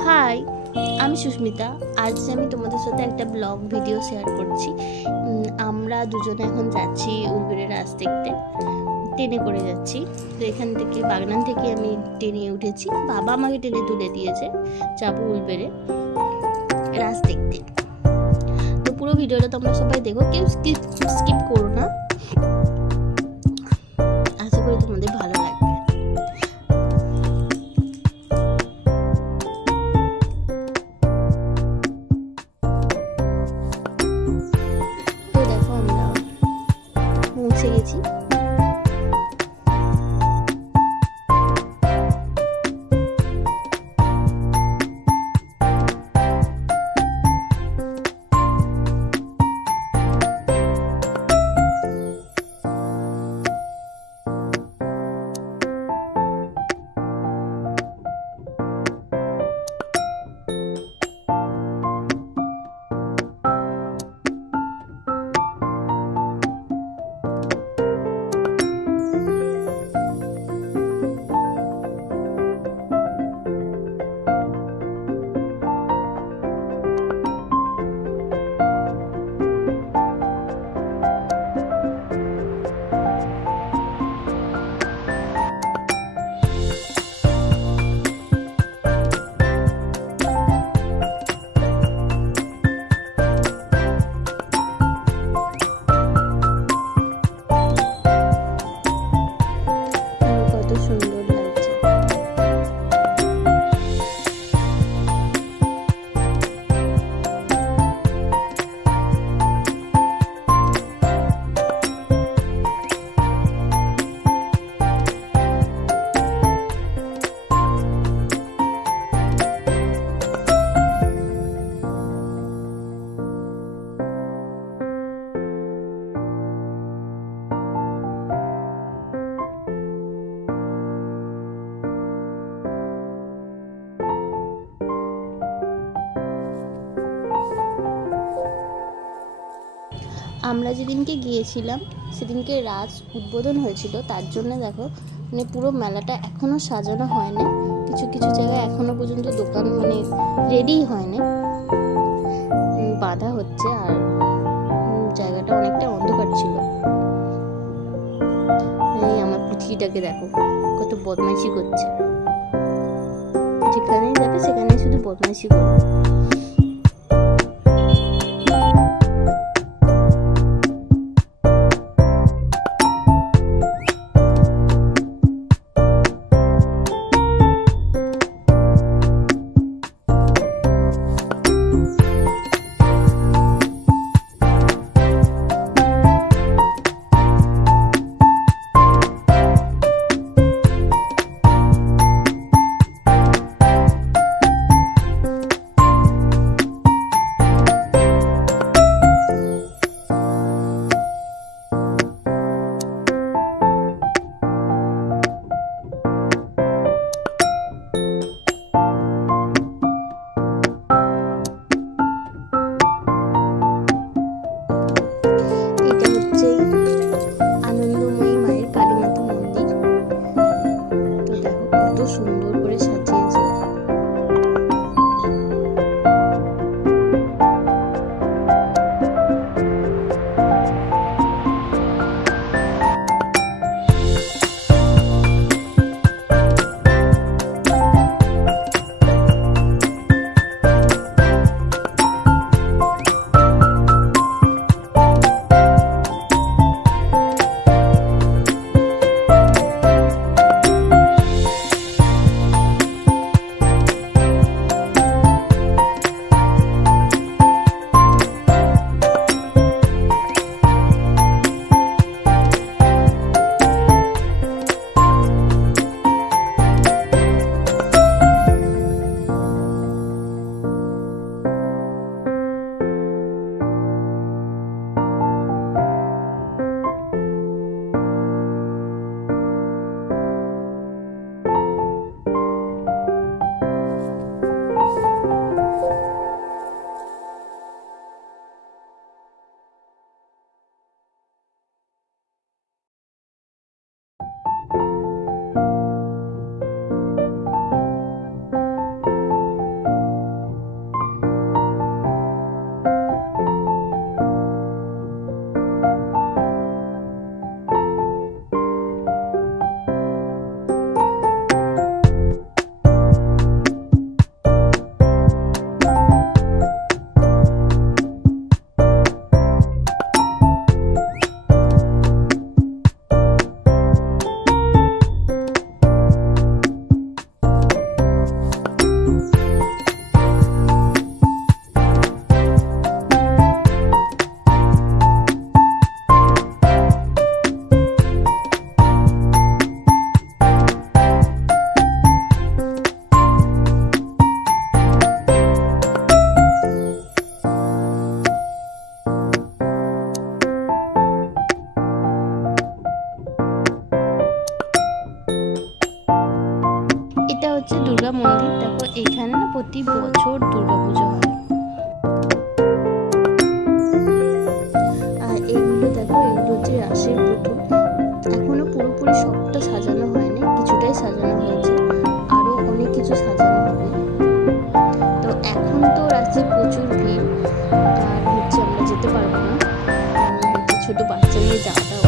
High, আমি সুস্মিতা। আজ আমি তোমাদের সাথে একটা ব্লগ ভিডিও শেয়ার করছি। আমরা দুজনে এখন যাচ্ছি উলবেড়ে রাস দেখতে, ট্রেনে করে যাচ্ছি। তো এখান থেকে বাগনান থেকে আমি ট্রেনে উঠেছি, বাবা আমাকে ট্রেনে তুলে দিয়েছে, যাবো উলবেড়ে রাস দেখতে। তো পুরো ভিডিওটা তোমরা সবাই দেখো, কেউ স্কিপ করো না, আশা করি তোমাদের ভালো লাগবে। তো দেখো আমরা পৌঁছে গেছি। আমরা যেদিনকে গিয়েছিলাম সেদিনকে রাস উদ্বোধন হয়েছিল, তার জন্য দেখো মানে পুরো মেলাটা এখনও সাজানো হয়নি। কিছু কিছু জায়গায় এখনও পর্যন্ত দোকান মানে রেডি হয়নি, বাঁধা হচ্ছে। আর জায়গাটা অনেকটা অন্ধকার ছিল। এই আমার পৃথিবীটাকে দেখো কত বদমাইশি করছে, যেখানেই যাবে সেখানে শুধু বদমাইশি করবে। মন্দির। দেখো এখানে না প্রতি বছর দুর্গাপুজো হয়। আর এগুলো দেখো, এগুলো হচ্ছে রাসের পুতুল। এখনো পুরোপুরি সবটা সাজানো হয়নি, কিছুটাই সাজানো হয়েছে, আরো অনেক কিছু সাজানো হবে। তো এখন তো রাস্তে প্রচুর ভিড়, আর হচ্ছে আমরা যেতে পারবো না, কারণ হচ্ছে ছোট বাচ্চা নিয়ে যাওয়াটা